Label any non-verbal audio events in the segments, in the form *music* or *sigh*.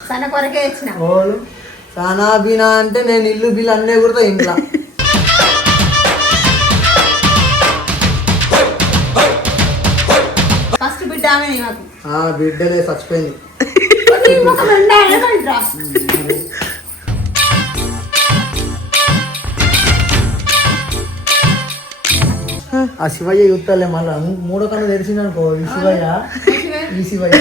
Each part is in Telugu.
తన కొరకే ఇచ్చిన. ఓలు సానా బీనా అంటే నేను ఇల్లు బిల్లు అన్నీ కుడతా ఇంట్లో. ఫస్ట్ బిడ్డ ఆమె ఆ బిడ్డలే చచ్చిపోయింది. నీ ముఖం? ఆ శివయ్య యుత్తాలే మళ్ళా మూడో కన్నా తెలిసింది అనుకో ఈ శివయ్య. ఈ శివయ్య.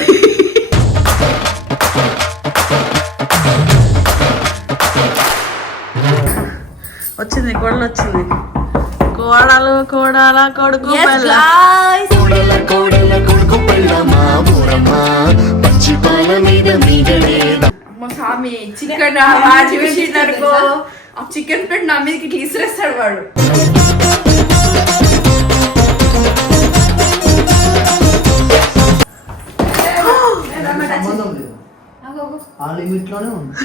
వచ్చింది కోడలు వచ్చింది. కోడలు కోడల కొడుకు. కోడల కోడల కొడుకు పెళ్ళమా ఊరమ్మా. పచ్చి పాల మీద మీగడేద మా స్వామి చికెన్ చికెన్ ప్లేట్ నా మీదకి ఇట్లా ఇసిరేస్తాడు వాడు. ఆ లిమిట్లోనే ఉంది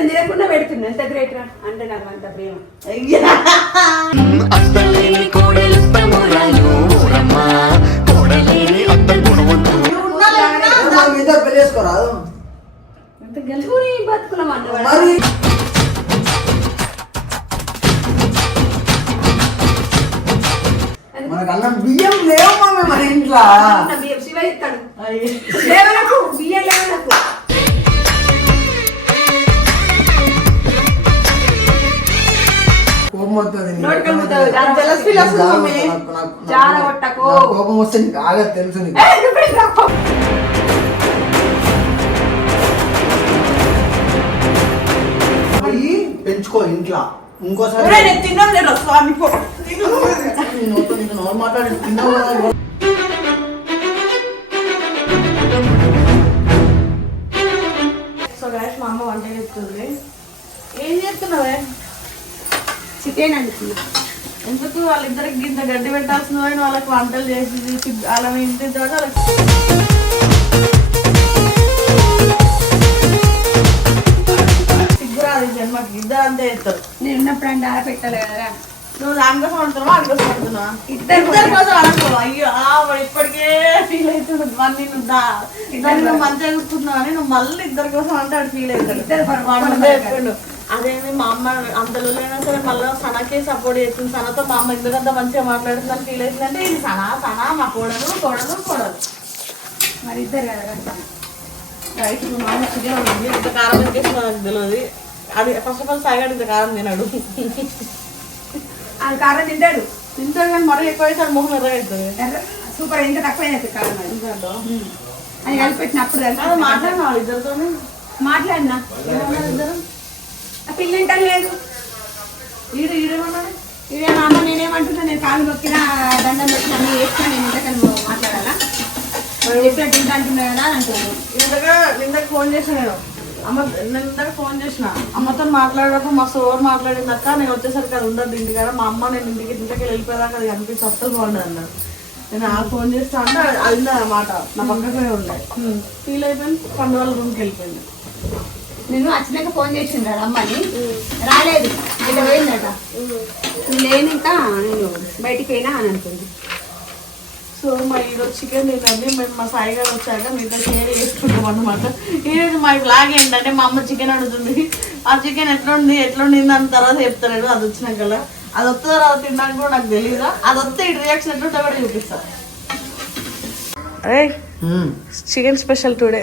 తినకుండా ఎంత గ్రేట్ అంటే నాకు అంత ప్రేమ. అన్నవాడు మనకు అన్నం బియ్యం లేవు మమ్మీ మన ఇంట్లో? శివ ఇస్తాడు. బియ్యం కోపం వస్తే నీకు తెలుసు నీకు. పెంచుకో ఇంట్లో. ఇంకోసారి నేను తిన్నాను స్వామి. నేను నీకు నోరు మాట్లాడి తిన్నావు వంట చేస్తుంది ఏం చేస్తున్నావే? చికెన్ అంటున్నా ఎందుకు వాళ్ళిద్దరికి ఇంత గడ్డి పెట్టాల్సిన వాళ్ళు వాళ్ళకి వంటలు చేసి అలా ఇంటి తర్వాత వాళ్ళకి జన్మకి. ఇద్దరు అంతే చేస్తారు. నేను ఉన్నప్పుడు అంటే ఆడ పెట్టాలి కదా. నువ్వు దానికోసం వండుతున్నావా అందుకోసం వండుతున్నావా? ఇద్దరు ఇద్దరి కోసం. అనుకో అయ్యో ఇప్పటికే ఫీల్ అవుతుంది. దా దాన్ని నువ్వు మంచిగా చూసుకుంటున్నావు అని నువ్వు మళ్ళీ ఇద్దరి కోసం అంటే ఫీల్ అవుతాడు. ఇద్దరు చెప్పిండు. అదేంది మా అమ్మ అంతలో అయినా సరే మళ్ళీ సనకే సపోర్ట్ చేస్తుంది. సనతో మా అమ్మ ఎందుకంత మంచిగా మాట్లాడుతుంది అని ఫీల్ అవుతుంది అంటే ఇది సన సన మా కోడలు కోడలు కోడలు. మరి ఇద్దరు కదా రైట్ మా ఇంత కారం ఎందుకు వేస్తుందో నాకు తెలియదు. అది ఫస్ట్ ఆఫ్ ఆల్ సాయిగాడు ఇంత కారం తినాడు. అది కారం తింటాడు. తింటాడు కానీ మరీ ఎక్కువ అయితే మొహం ఎర్ర- సూపర్ ఎంత తక్కువ అవుతుంది కారం అది. అది కలిపెట్టినప్పుడు కలిపి మాట్లాడినా ఇద్దరితోనే? మాట్లాడినా? ఇద్దరు? ఆ పిల్ల వింటాను లేదు. ఈడు ఈడేమన్నాడు? ఇదే మా అమ్మ నేనేమంటున్నా నేను కాలు మొక్కినా దండం పెట్టినా అన్ని చేసినా నేను ఇంతకని మాట్లాడాలా? చెప్పినట్టు ఇంత అంటున్నా కదా అని అంటున్నాను ఇంతగా ఇంతకు ఫోన్ చేసిన నేను. అమ్మ నేను ఇంతకు ఫోన్ చేసిన. అమ్మతో మాట్లాడేటప్పుడు మా సోర్ మాట్లాడింది అక్క నేను వచ్చేసరికి అది ఉండదు ఇంటికాడ మా అమ్మ నేను ఇంటికి ఇంటికి వెళ్ళిపోయేదాకా అది కనిపిస్తే అస్సలు బాగుండదు అన్నాడు. నేను ఆ ఫోన్ చేస్తా అంటే అది అన్నమాట. నా పక్కనే ఉండే. ఫీల్ అయిపోయింది పండు వాళ్ళ రూమ్కి వెళ్ళిపోయింది. నేను వచ్చినాక ఫోన్ చేసిండ్రాడు అమ్మని రాలేదు. ఇట్లా పోయిందట. నువ్వు లేని ఇంకా నేను బయటికి పోయినా అని అంటుంది సో మా ఈరోజు చికెన్ తినండి మేము మా సాయి గారు వచ్చాక మీతో షేర్ చేసుకుంటాం అనమాట ఈరోజు మా బ్లాగ్ ఏంటంటే మా అమ్మ చికెన్ అడుగుతుంది. ఆ చికెన్ ఎట్లుంది ఎట్లుంది దాని తర్వాత చెప్తాడు అది వచ్చినాక అది వస్తుందో రాదో తినడానికి కూడా నాకు తెలియదు అది వస్తే ఈ రియాక్షన్ ఎట్లుంటో కూడా చూపిస్తా. అరే. Chicken special today.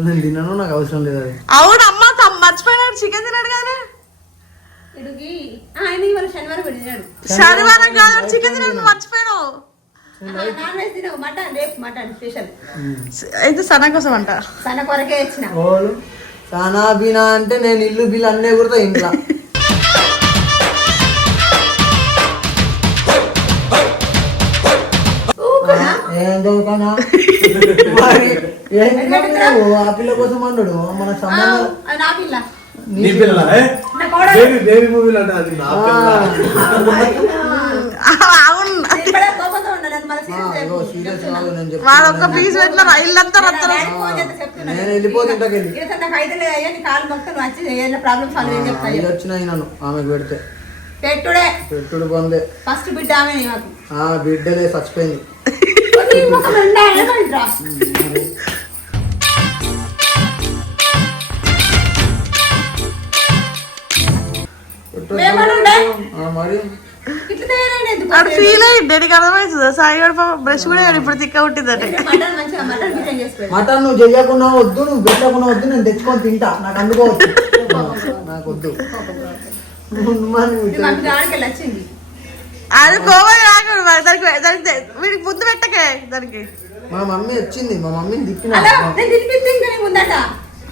నేను తినను నాకు అవసరం లేదు అది. అవును అమ్మ మర్చిపోయినాడు చికెన్ తిన్నాడు కానీ ఇడికి ఆయన ఇవాళ శనివారం శనివారం కాదు చికెన్ తిన్నాడు మర్చిపోయినావు. అయితే సన కోసం అంట. తన కొరకే ఇచ్చిన. ఓలు సానా బీనా అంటే నేను ఇల్లు బిల్లు అన్నీ కుడతా ఇంట్లో? ఆ పిల్ల కోసం అన్నాడు మన సంబంధం అది నా పిల్ల. నీ పిల్ల నా కోడలు. బేబీ బేబీ మూవీలో అంటే అది నా పిల్ల. అవును. వాడు ఒక్క. పీస్ పెట్టిన చేస్తే. చెప్తున్నాను నేను వచ్చిన నన్ను ఆమెకు పెడితే. పెట్టుడే. పెట్టుడు పొందే ఫస్ట్ బిడ్డ ఆమె ఆ బిడ్డలే చచ్చిపోయింది. మరి. ఫీల్ అయ్యింది నీకు అర్థమవుతుందా? సాయి గడ బ్రష్ కూడా ఇప్పుడు తిక్క పుట్టిందట మటన్ మంచిగా మటన్ బిర్యానీ చేసి పెట్టు. మటన్ నువ్వు చెయ్యకుండా వద్దు నువ్వు పెట్టకుండా వద్దు నేను తెచ్చుకొని తింటా. నాకు అందుకోవద్దు. నాకు వద్దు అది కోమని రాకూడదు. దానికి దానికి వీడికి ముందు పెట్టకే దానికి. మా మమ్మీ వచ్చింది. మా మమ్మీని తిప్పిన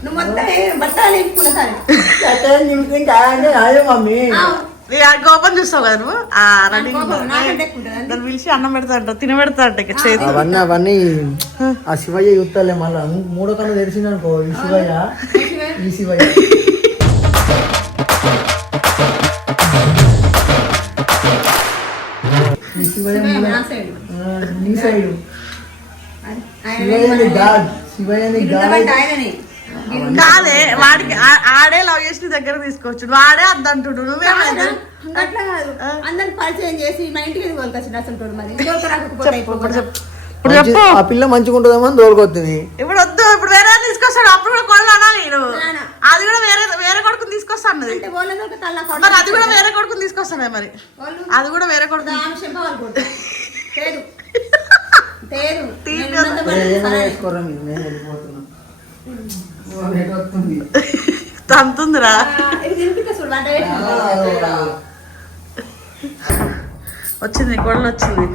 నువ్వు మొత్తం బట్టలు వేసుకున్నా సరే. మమ్మీ. నీ ఆ కోపం చూస్తావు కదా నువ్వు? ఆ ఉంటుంది. దాన్ని పిలిచి అన్నం పెడతా అంట తినబెడతా అంట ఇక చేతి అవన్నీ అవన్నీ ఆ. శివయ్య చూస్తాలే మళ్ళా మూడో కన్ను తెరిచింది అనుకో ఈ శివయ్య. ఈ శివయ్య. ఈ శివయ్య శివయ్య మూడో- నా సైడ్. ఆ, నీ సైడ్. ఆయన- ఆయన శివయ్య నీ మన- గాడ్ శివయ్య నీ ఇది గాడ్. కాదే వాడికి ఆడే లవ్ చేసి నీ దగ్గర తీసుకోవచ్చు. వాడే అద్దంటుడు నువ్వేమైనా అట్లా కాదు. అందరికి పరిచయం చేసి మా ఇంటికి అసలు మరి. ఇప్పుడు చెప్పు. మంచి- ఆ పిల్ల మంచిగా ఉంటుందేమో తోలుకొస్తుంది ఇప్పుడు వద్దు ఇప్పుడు వేరే తీసుకొస్తాడు. అప్పుడు కూడా అనాలి నేను. అది కూడా వేరే వేరే కొడుకుని తీసుకొస్తాను కళ్ళ మరి అది కూడా వేరే కొడుకుని తీసుకొస్తానే మరి. అది కూడా వేరే కొడుకు. తేరు. *laughs* తేరు. తంతుందిరా. ఆ, వచ్చింది కోడలు వచ్చింది.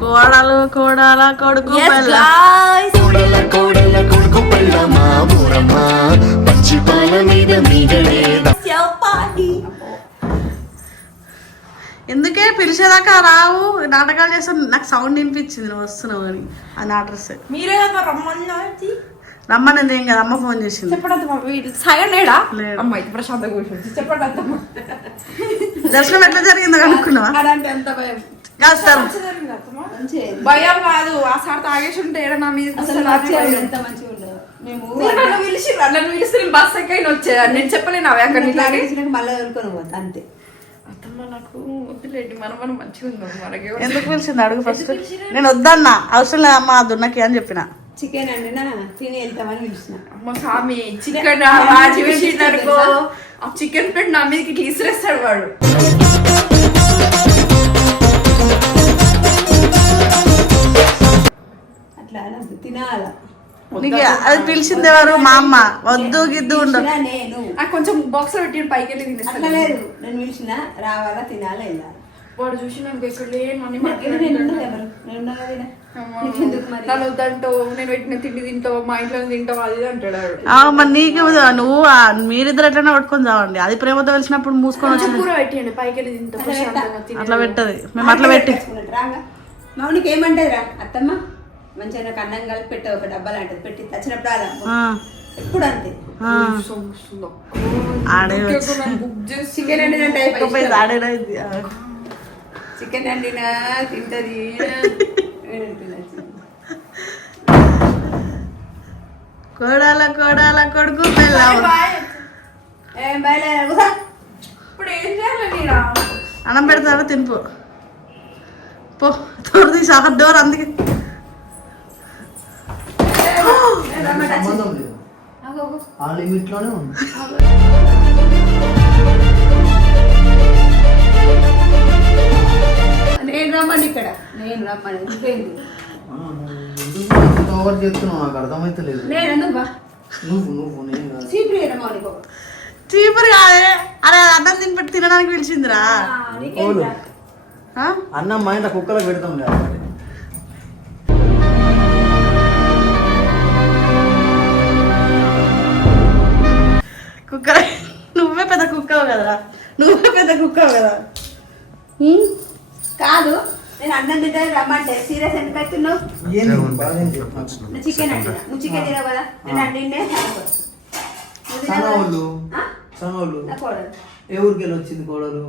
కోడలు కోడల కొడుకు పిల్ల. కోడల కోడల కొడుకు పెళ్ళమా ఊరమ్మ. పచ్చి పాల మీద మీగడే ఎందుకే పిలిచేదాకా రావు? నాటకాలు చేస్తాను నాకు సౌండ్ వినిపించింది నువ్వు వస్తున్నావు అని. అది నా డ్రెస్ మీరే కదా రమ్మన్నా రమ్మని ఏం కదా అమ్మ ఫోన్ చేసింది. లేడు. అమ్మ ఇది దర్శనం ఎట్లా జరిగిందో ఎంత భయం. కాదు భయం ఆ సార్ తాగేసి ఉంటే ఏడ నా మీద అసలు వచ్చేది ఎంత మంచిగా ఉండదు. మేము పిలిచి నన్ను పిలిస్తే నేను బస్ ఎక్కైనా నేను చెప్పలేను అవి అక్కడ మళ్ళీ అంతే. అత్తమ్మ నాకు వద్దులేండి. మనం మనం మంచిగా ఉందాం మనకి ఎందుకు పిలిచింది? అడుగు ఫస్ట్ నేను వద్దన్నా. అవసరం లేదమ్మా దున్నకి అని చెప్పిన. చికెన్ అండినా తిని వెళ్తామని పిలిచిన అమ్మ స్వామి చికెన్ ఆ చికెన్ ప్లేట్ నా మీదకి ఇట్లా ఇసిరేస్తాడు వాడు. అట్లా అనద్దు తినాల? అది పిలిచింది ఎవరు? మా అమ్మ. వద్దు గిద్దు ఉండదు నేను. నాకు కొంచెం బాక్స్లో పెట్టి పైకి వెళ్ళి తినేస్తాను లేదు. నేను పిలిచిన రావాలా తినాలా వెళ్ళాలి? వాడు చూసి నాకు ఎక్కడ లేను నేను ఉండను ఎవరు? నేను నన్ను నేను పెట్టిన తిండి తింటావు మా ఇంట్లో తింటావు అది అంటాడు మరి నీకు నువ్వు మీరిద్దరు ఎట్లైనా పట్టుకొని చావండి. అది ప్రేమతో వెలిసినప్పుడు మూసుకొని వచ్చింది పైకి తిని అట్లా పెట్టదు. మేము అట్లా పెట్టి మౌనికి ఏమంటది రా అత్తమ్మ మంచిగా నాకు అన్నం కలిపి పెట్టావు ఒక డబ్బా లాంటిది పెట్టి తెచ్చినప్పుడు అలా ఎప్పుడు అంతే. వచ్చి. చికెన్ ఆ. చికెన్ వండినా తింటది కోడాల కోడాల కొడుకు అన్నం పెడతాడు తినిపో. పో. తోడు తీసి ఆ డోర్ అందుకే. ఆ లిమిట్లోనే ఉంది. నేను రమ్మని ఇక్కడ. నేను రమ్మని. ఓవర్ చేస్తున్నావు నాకు ఎందుకు బా? నువ్వు నువ్వు నేను కాదు. చీపురు కాదే. అరే అన్నం తినిపెట్టి తినడానికి పిలిచిందిరా. ఓలు? అన్నం మా ఇంట్లో కుక్కలకు పెడతాం లేదు కుక్క నువ్వే పెద్ద కుక్కవు కదా. నువ్వే పెద్ద కుక్కవు కదా. కాదు. నేను అన్నం తింటే రమ్మంటే. సీరియస్ చెప్పు. నువ్వు చికెన్ అంటున్నా. నువ్వు చికెన్ తినవు కదా? నేను అండిండే సన్నోళ్ళు సన్నోళ్ళు నా కోడలు. ఏ ఊరికి వెళ్ళి వచ్చింది కోడలు?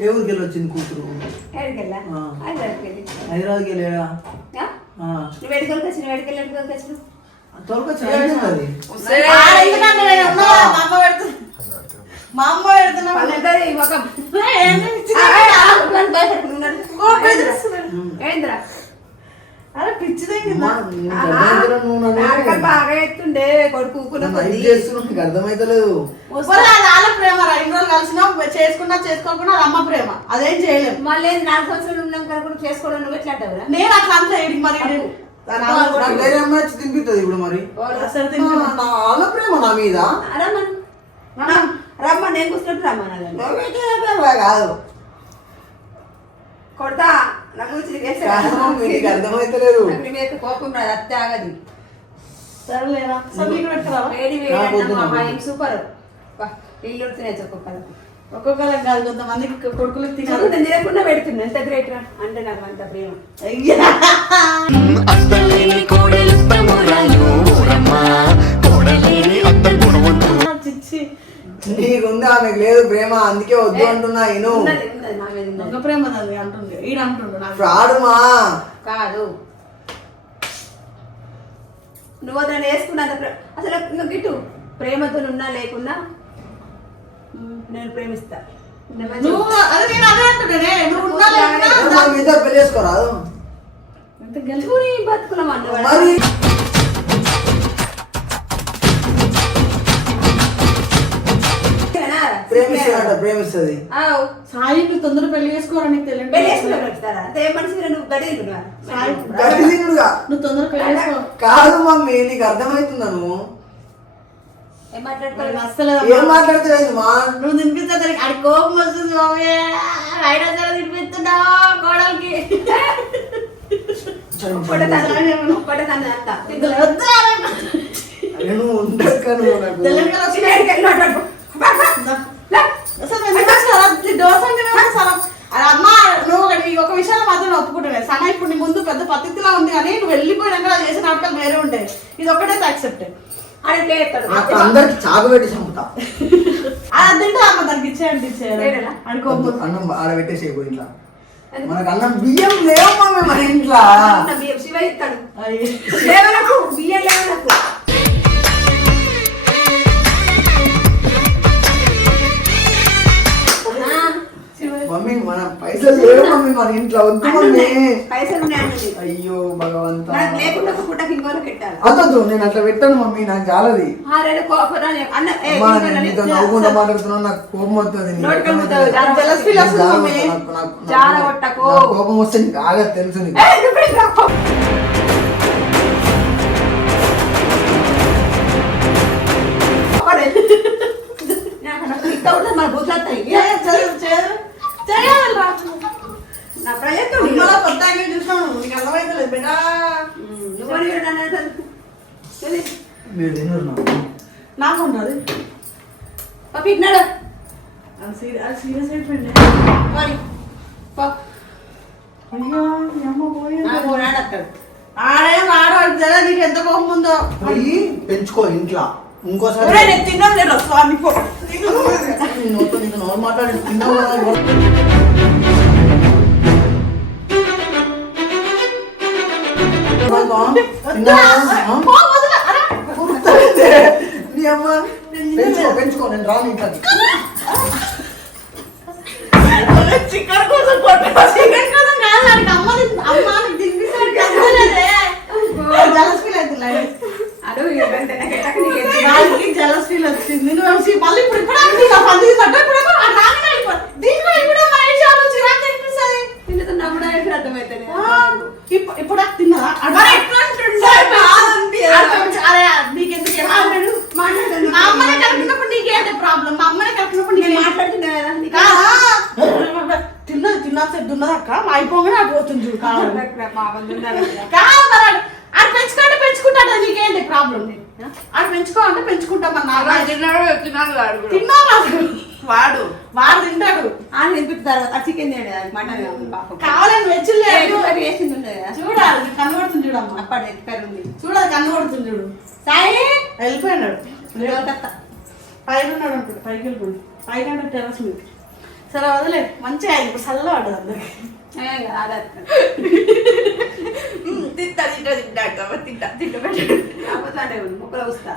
ఏ ఊరికి వెళ్ళి కూతురు? ఎక్కడికెళ్ళా ఆ. హైదరాబాద్కి వెళ్ళి హైదరాబాద్కి వెళ్ళాడా ఆ? ఆ. నువ్వు ఎడుకోలకు వచ్చిన ఎడుకెళ్ళి ఎడుకోలకు వచ్చిన తొలకొచ్చి మా అమ్మ పెడుతున్నా. అరే పిచ్చిదే బాగా ఎత్తుండే కొడుకు అర్థమైతలేదు. వాళ్ళ ప్రేమ రా. ఇన్ని రోజులు కలిసినా చేసుకున్నా చేసుకోకుండా అది అమ్మ ప్రేమ. అదేం చేయలేము మళ్ళీ నాలుగు సంవత్సరాలు ఉన్నాక కూడా చేసుకోవడం నువ్వు ఎట్లా నేను అట్లా అంతా మరి వేరే అమ్మాయి వచ్చి తినిపిస్తుంది ఇప్పుడు మరి. అసలు తింటున్నా. ఆ, నా వాళ్ళ ప్రేమ నా మీద? రమ్మను నేను కూర్చున్నట్టు రమ్మను నువ్వైతే ప్రేమ కాదు కొడతా నా అర్థమైతలేదు. నీ మీద కోపం రాదు అత్తే ఆగది సరేలేరా సరే నీకు పెట్టుకురావా వేడి వేడి నాకు వద్దు అన్నం నాకు. అమ్మ, ఏం సూపర్. వా, ఇల్లు ఉడుతున్నాయి ఒక్కొక్కరు ఒక్కొక్కరికి కాదు కొంతమందికి కొడుకులకు తినదు చదువుతుంది తినకుండా పెడుతున్నా ఎంత గ్రేట్ రా? అంటే నాకు అంత ప్రేమ. అత్తలేని ఊరమ్మా. నీకుంది ఆమెకు లేదు ప్రేమ అందుకే వద్దు అంటున్నా ఇను నా. దొంగ ప్రేమ అది అంటుంది. ఈడ అంటుండు నాకు. కాదు. నువ్వు దాన్ని వేసుకున్నంత ప్రే- అసలు ఇంకా గిట్టు ప్రేమతో ఉన్నా లేకున్నా నేను ప్రేమిస్తా. నేను మంచిగా- నువ్వు అదే నేను అదే అంటున్నానే నువ్వు ఉన్నా లేకున్నా మనం ఇద్దరు పెళ్ళి చేసుకోరాదు? ఎంత గెలుపు బతుకున్నాం అన్నవాడు. మరి ప్రేమిస్తాడట ప్రేమిస్తుంది. ఆవ్. సాయి నువ్వు తొందర పెళ్ళి చేసుకోవాలని తెలియదు పెళ్ళి? అంతే మనిషి నువ్వు గడి గడిదినుడుగా నువ్వు తొందర పెళ్ళి చేసుకో. కాదు మమ్మీ నీకు అర్థమవుతుందా నువ్వు? ఏం నాకు మాట్లాడుతున్నావు మా? నువ్వు తినిపిస్తా దానికి ఆడి కోపం వస్తుంది అయినా సరే తినిపిస్తున్నావు కోడలికి. నువ్వు నాకు. అమ్మా నువ్వు ఒకటి ఒక విషయాన్ని మాత్రం నేను ఒప్పుకుంటాను సన ఇప్పుడు నీ ముందు పెద్ద పద్ధతిలా ఉంది కానీ నువ్వు వెళ్ళిపోయినాక అది చేసిన నాటకాలు వేరే ఉంటాయి ఇది ఒకటే యాక్సెప్ట్. నాకు అందరికి పెట్టి చంపుతా. అది తింటే అమ్మ దానికి ఇచ్చేయండి ఇచ్చేయాలి వేరేలా? అనుకోము అన్నం ఆడ పెట్టేసేపు ఇంట్లో. మనకు అన్నం బియ్యం లేవు మమ్మీ మన ఇంట్లో. బియ్యం. శివ ఇస్తాడు. బియ్యం లేవనకు. ఆ, మమ్మీ మన పైసలు లేవు మమ్మీ మన ఇంట్లో వద్దు మమ్మీ. పైసలు ఉన్నాయండి అయ్యో భగవంత. లేకుండా పుట్టకి పెట్టాలి. అదొద్దు నేను అట్లా పెట్టాను మమ్మీ నాకు చాలది. నీతో. నవ్వుకుంటా మాట్లాడుతున్నావు నాకు కోపం వస్తుంది కోపం వస్తే నీకు ఆగదు తెలుసు నీకు. మన నా ప్రయత్నం నీకు. అమ్మలా కొత్తగా చూసినావు నీకు అర్థమైతలేదు బిడ్డ ఉమ్, నువ్వు అని వీడు అన్నాడు. ఇది, మీరు తినరు నాకు ఉంటుంది పప్పి ఇన్నాడు. అది సీరియస్ అది సీరియస్ అయిపోయింది పోనీ. పో. అయ్యో ఈ అమ్మ పోయింది. నాకు పోనాడు అక్కడ. ఆడేం ఆడు వాడికి తెలియదు నీకు ఎంత కోపం ఉందో పోయి పెంచుకో ఇంట్లో ఇంకోసారి నేను తిన్నాను నేను స్వామి పో నోతో నీకు నోరు మాట్లాడి పెంచుకో పెంచుకో నేను రాను ఇంట్లోకి ఒరే, చికెన్ కోసం కొట్టు చికెన్ కోసం కాదు అమ్మ అమ్మ అందలేదే. జలస్ ఫీల్ వచ్చింది. నువ్వు మళ్ళీ ఇప్పుడు ఇప్పుడు అంటే ఇలా పంది తిన్నట్టు ఇప్పుడేమో ఆ రాగానే అయిపోతుంది. దీంట్లో ఇప్పుడు మా ఇంట్లో వచ్చి నాకు తినిపిస్తుంది తిండితో నవ్వుడా అయితే అర్థమవుతుంది. ఇప్పుడు ఇప్పుడు అది తిన్నదా మరి ఎట్లా అంటుండు? సరే, కాదండి. అర్థం- అరే నీకెందుకు ఏమో మాట్లాడు, మాట్లాడు. మా అమ్మనే కలిపినప్పుడు నీకేంటి ప్రాబ్లం మా అమ్మనే కలిపినప్పుడు నేను నీకు మాట్లాడుతున్నా కదా, నీకు కాదా తిన్నది తిన్నా సేపు ఉన్నది అక్క మా అయిపోగానే అటు పోతుంది చూడు కావాలి మా అవ్వదు ఉండాలి కదా. కాదు మరి ఆడు- ఆడు పెంచుకుంటే పెంచుకుంటాడు నీకేంటి ప్రాబ్లం ఆడు పెంచుకో అంటే పెంచుకుంటామని నా తిన్నాడు వాడు వాడు. వాడు తింటాడు. ఆ తినిపిన తర్వాత ఆ చికెన్ తేడు అది మటన్. కావాలని వెచ్చులే ఏ, ఎగ్ కర్రీ వేసింది ఉండదు. చూడాలి కనబడుతుంది చూడమ్మా. అప్పటి కర్రీ ఉంది. చూడాలి కనబడుతుంది చూడు. సాయి! వెళ్ళిపోయినాడు. పైన ఉన్నాడు అనుకుంటా పైకి వెళ్ళిపోయి పైన టెరస్ మీద. సరే వదిలే మంచిగా ఇప్పుడు చల్ల పడ్డది అందరికి. తింటా తింటా తింటా తింటా తింటా అంటే ముక్కలు వస్తా.